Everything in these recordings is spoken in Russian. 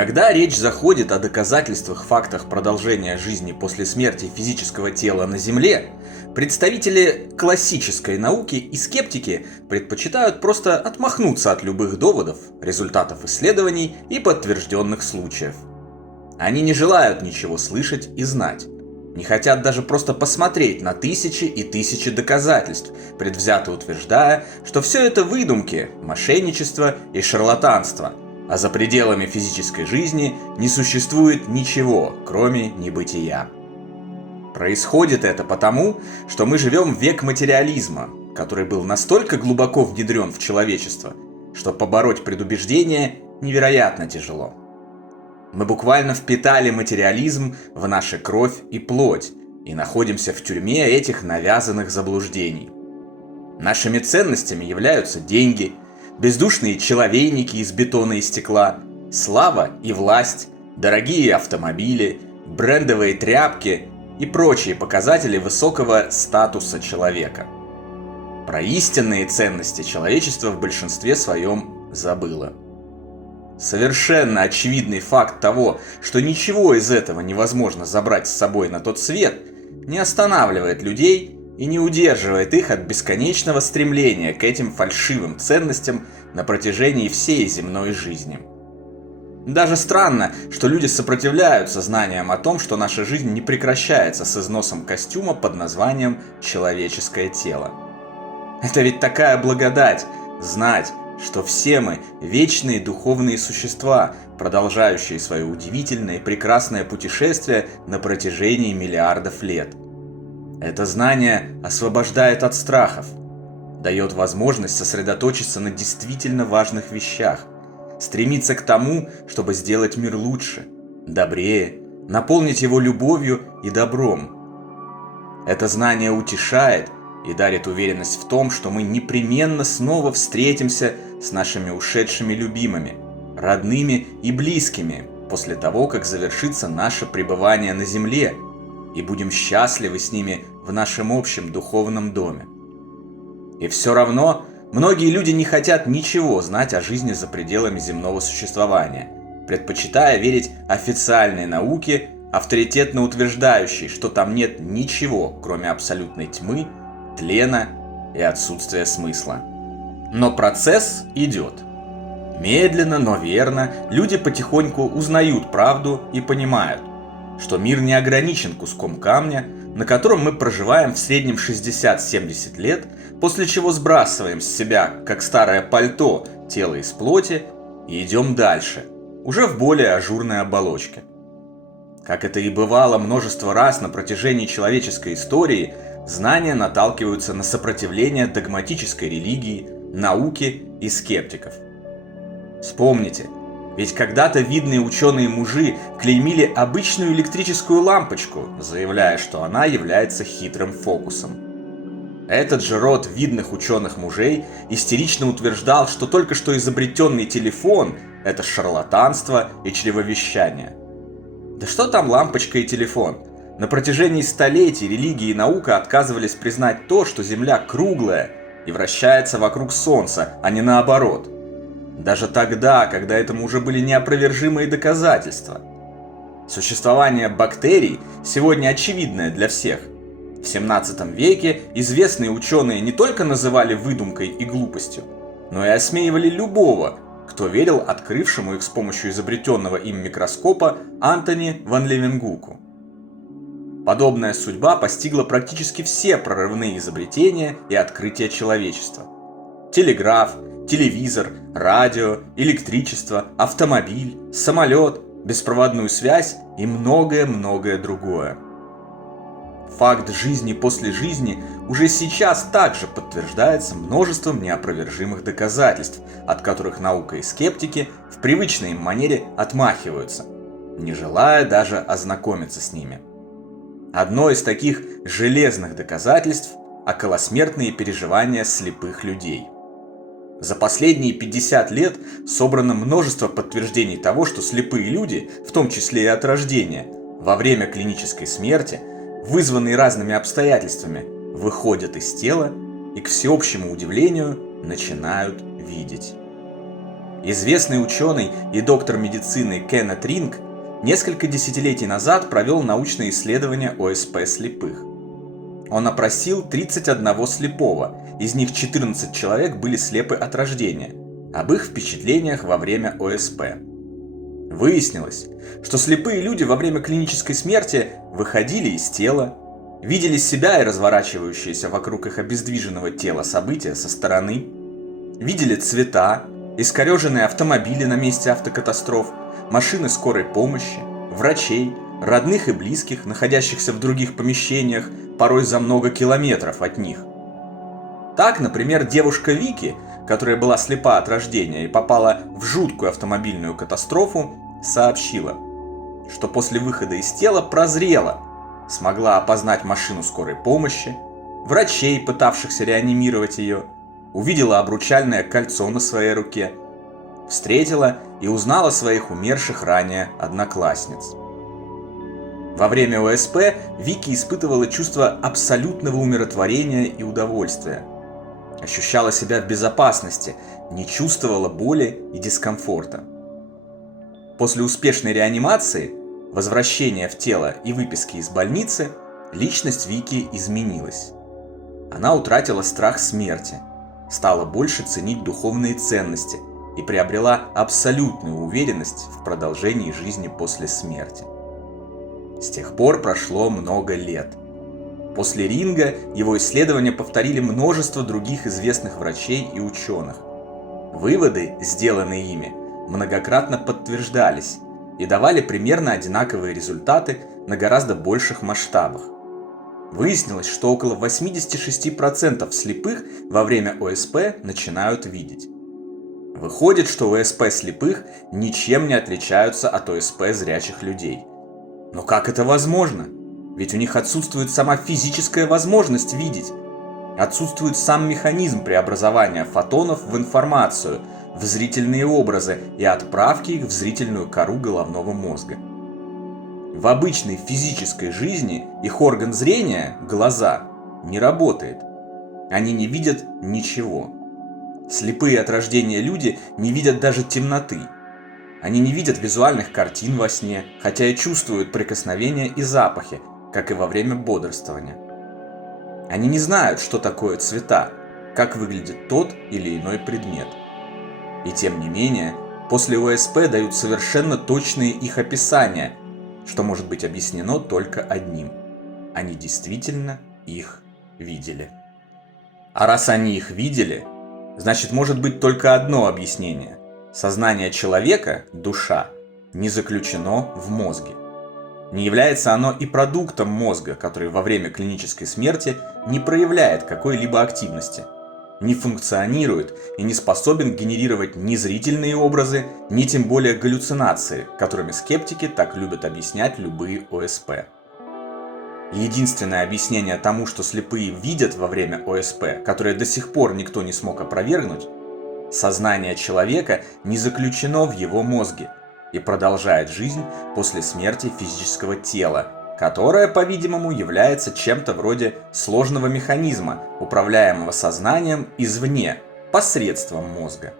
Когда речь заходит о доказательствах фактах продолжения жизни после смерти физического тела на Земле, представители классической науки и скептики предпочитают просто отмахнуться от любых доводов, результатов исследований и подтвержденных случаев. Они не желают ничего слышать и знать. Не хотят даже просто посмотреть на тысячи и тысячи доказательств, предвзято утверждая, что все это выдумки, мошенничество и шарлатанство, а за пределами физической жизни не существует ничего, кроме небытия. Происходит это потому, что мы живем в век материализма, который был настолько глубоко внедрен в человечество, что побороть предубеждение невероятно тяжело. Мы буквально впитали материализм в нашу кровь и плоть и находимся в тюрьме этих навязанных заблуждений. Нашими ценностями являются деньги, бездушные человейники из бетона и стекла, слава и власть, дорогие автомобили, брендовые тряпки и прочие показатели высокого статуса человека. Про истинные ценности человечество в большинстве своем забыло. Совершенно очевидный факт того, что ничего из этого невозможно забрать с собой на тот свет, не останавливает людей и не удерживает их от бесконечного стремления к этим фальшивым ценностям на протяжении всей земной жизни. Даже странно, что люди сопротивляются знаниям о том, что наша жизнь не прекращается с износом костюма под названием «человеческое тело». Это ведь такая благодать – знать, что все мы – вечные духовные существа, продолжающие свое удивительное и прекрасное путешествие на протяжении миллиардов лет. Это знание освобождает от страхов, дает возможность сосредоточиться на действительно важных вещах, стремиться к тому, чтобы сделать мир лучше, добрее, наполнить его любовью и добром. Это знание утешает и дарит уверенность в том, что мы непременно снова встретимся с нашими ушедшими любимыми, родными и близкими после того, как завершится наше пребывание на земле, и будем счастливы с ними в нашем общем духовном доме. И все равно многие люди не хотят ничего знать о жизни за пределами земного существования, предпочитая верить официальной науке, авторитетно утверждающей, что там нет ничего, кроме абсолютной тьмы, тлена и отсутствия смысла. Но процесс идет. Медленно, но верно люди потихоньку узнают правду и понимают, что мир не ограничен куском камня, на котором мы проживаем в среднем 60-70 лет, после чего сбрасываем с себя, как старое пальто, тело из плоти и идем дальше, уже в более ажурной оболочке. Как это и бывало множество раз на протяжении человеческой истории, знания наталкиваются на сопротивление догматической религии, науки и скептиков. Вспомните, ведь когда-то видные ученые-мужи клеймили обычную электрическую лампочку, заявляя, что она является хитрым фокусом. Этот же род видных ученых-мужей истерично утверждал, что только что изобретенный телефон – это шарлатанство и чревовещание. Да что там лампочка и телефон? На протяжении столетий религия и наука отказывались признать то, что Земля круглая и вращается вокруг Солнца, а не наоборот. Даже тогда, когда этому уже были неопровержимые доказательства. Существование бактерий сегодня очевидное для всех. В 17 веке известные ученые не только называли выдумкой и глупостью, но и осмеивали любого, кто верил открывшему их с помощью изобретенного им микроскопа Антони ван Левенгуку. Подобная судьба постигла практически все прорывные изобретения и открытия человечества. Телеграф, телевизор, радио, электричество, автомобиль, самолет, беспроводную связь и многое-многое другое. Факт жизни после жизни уже сейчас также подтверждается множеством неопровержимых доказательств, от которых наука и скептики в привычной им манере отмахиваются, не желая даже ознакомиться с ними. Одно из таких железных доказательств – околосмертные переживания слепых людей. За последние 50 лет собрано множество подтверждений того, что слепые люди, в том числе и от рождения, во время клинической смерти, вызванные разными обстоятельствами, выходят из тела и, к всеобщему удивлению, начинают видеть. Известный ученый и доктор медицины Кеннет Ринг несколько десятилетий назад провел научное исследование ОСП слепых. Он опросил 31 слепого, из них 14 человек были слепы от рождения, об их впечатлениях во время ОСП. Выяснилось, что слепые люди во время клинической смерти выходили из тела, видели себя и разворачивающиеся вокруг их обездвиженного тела события со стороны, видели цвета, искореженные автомобили на месте автокатастроф, машины скорой помощи, врачей, родных и близких, находящихся в других помещениях, порой за много километров от них. Так, например, девушка Вики, которая была слепа от рождения и попала в жуткую автомобильную катастрофу, сообщила, что после выхода из тела прозрела, смогла опознать машину скорой помощи, врачей, пытавшихся реанимировать ее, увидела обручальное кольцо на своей руке, встретила и узнала своих умерших ранее одноклассниц. Во время ОСП Вики испытывала чувство абсолютного умиротворения и удовольствия. Ощущала себя в безопасности, не чувствовала боли и дискомфорта. После успешной реанимации, возвращения в тело и выписки из больницы, личность Вики изменилась. Она утратила страх смерти, стала больше ценить духовные ценности и приобрела абсолютную уверенность в продолжении жизни после смерти. С тех пор прошло много лет. После Ринга его исследования повторили множество других известных врачей и ученых. Выводы, сделанные ими, многократно подтверждались и давали примерно одинаковые результаты на гораздо больших масштабах. Выяснилось, что около 86% слепых во время ОСП начинают видеть. Выходит, что ОСП слепых ничем не отличаются от ОСП зрячих людей. Но как это возможно? Ведь у них отсутствует сама физическая возможность видеть. Отсутствует сам механизм преобразования фотонов в информацию, в зрительные образы и отправки их в зрительную кору головного мозга. В обычной физической жизни их орган зрения, глаза, не работает. Они не видят ничего. Слепые от рождения люди не видят даже темноты. Они не видят визуальных картин во сне, хотя и чувствуют прикосновения и запахи, как и во время бодрствования. Они не знают, что такое цвета, как выглядит тот или иной предмет. И тем не менее, после ОСП дают совершенно точные их описания, что может быть объяснено только одним. Они действительно их видели. А раз они их видели, значит, может быть только одно объяснение. Сознание человека, душа, не заключено в мозге. Не является оно и продуктом мозга, который во время клинической смерти не проявляет какой-либо активности, не функционирует и не способен генерировать ни зрительные образы, ни тем более галлюцинации, которыми скептики так любят объяснять любые ОСП. Единственное объяснение тому, что слепые видят во время ОСП, которое до сих пор никто не смог опровергнуть, сознание человека не заключено в его мозге и продолжает жизнь после смерти физического тела, которое, по-видимому, является чем-то вроде сложного механизма, управляемого сознанием извне, посредством мозга.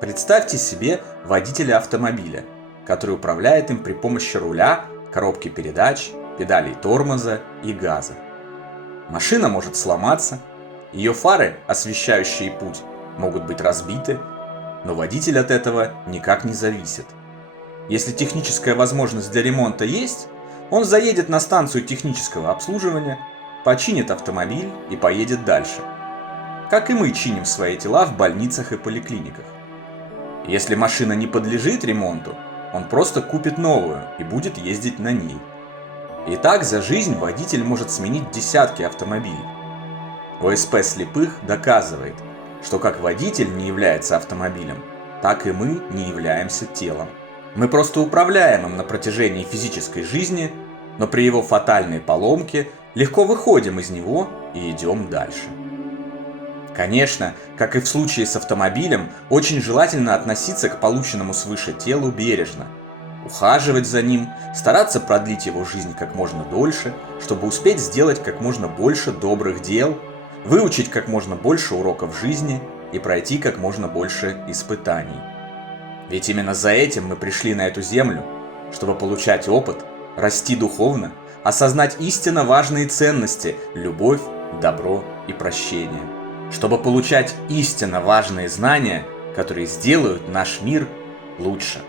Представьте себе водителя автомобиля, который управляет им при помощи руля, коробки передач, педалей тормоза и газа. Машина может сломаться, ее фары, освещающие путь, могут быть разбиты, но водитель от этого никак не зависит. Если техническая возможность для ремонта есть, он заедет на станцию технического обслуживания, починит автомобиль и поедет дальше. Как и мы чиним свои тела в больницах и поликлиниках. Если машина не подлежит ремонту, он просто купит новую и будет ездить на ней. И так за жизнь водитель может сменить десятки автомобилей. ОСП слепых доказывает, что как водитель не является автомобилем, так и мы не являемся телом. Мы просто управляем им на протяжении физической жизни, но при его фатальной поломке легко выходим из него и идем дальше. Конечно, как и в случае с автомобилем, очень желательно относиться к полученному свыше телу бережно, ухаживать за ним, стараться продлить его жизнь как можно дольше, чтобы успеть сделать как можно больше добрых дел, выучить как можно больше уроков жизни и пройти как можно больше испытаний. Ведь именно за этим мы пришли на эту землю, чтобы получать опыт, расти духовно, осознать истинно важные ценности – любовь, добро и прощение. Чтобы получать истинно важные знания, которые сделают наш мир лучше.